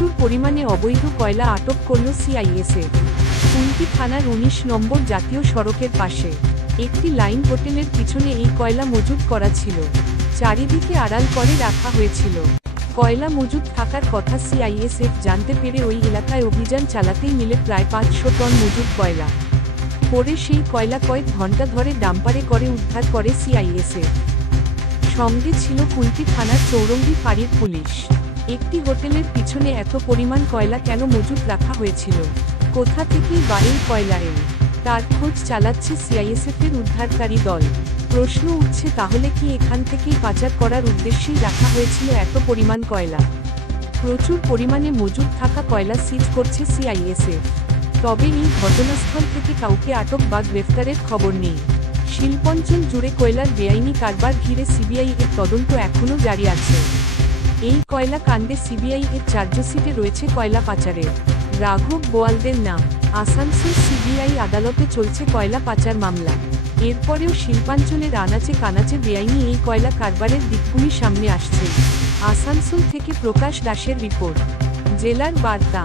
প্রচুর পরিমাণে অবৈধ কয়লা আটক করল সিআইএসএফ। কুলটি থানার ১৯ নম্বর জাতীয় সড়কের পাশে একটি লাইন হোটেলের পিছনে এই কয়লা মজুত করা ছিল। চারিদিকে আড়াল করে রাখা হয়েছিল। কয়লা মজুত থাকার কথা সিআইএসএফ জানতে পেরে ওই এলাকায় অভিযান চালাতেই মিলে প্রায় ৫০০ টন মজুত কয়লা। পরে সেই কয়লা কয়েক ঘণ্টা ধরে ডাম্পারে করে উদ্ধার করে সিআইএসএফ। সঙ্গে ছিল কুলটি থানার চৌরঙ্গি ফাঁড়ির পুলিশ। একটি হোটেলের পিছনে এত পরিমাণ কয়লা কেন মজুত রাখা হয়েছিল, কোথা থেকেই বা এই কয়লা এল, তার খোঁজ চালাচ্ছে সিআইএসএফের উদ্ধারকারী দল। প্রশ্ন উঠছে, তাহলে কি এখান থেকেই পাচার করার উদ্দেশ্যেই রাখা হয়েছিল এত পরিমাণ কয়লা? প্রচুর পরিমাণে মজুত থাকা কয়লা সিজ করছে সিআইএসএফ। তবে এই ঘটনাস্থল থেকে কাউকে আটক বা গ্রেফতারের খবর নেই। শিল্পাঞ্চল জুড়ে কয়লার বেআইনি কারবার ঘিরে সিবিআই এর তদন্ত এখনও জারি আছে। এই কয়লা কাণ্ডে সিবিআই এর চার্জশিটে রয়েছে কয়লা পাচারের রাঘব বোয়ালদের নাম। আসানসোল সিবিআই আদালতে চলছে কয়লা পাচার মামলা। এরপরেও শিল্পাঞ্চলের আনাচে কানাচে বেআইনি এই কয়লা কারবারের দিকগুলি সামনে আসছে। আসানসোল থেকে প্রকাশ দাসের রিপোর্ট, জেলার বার্তা।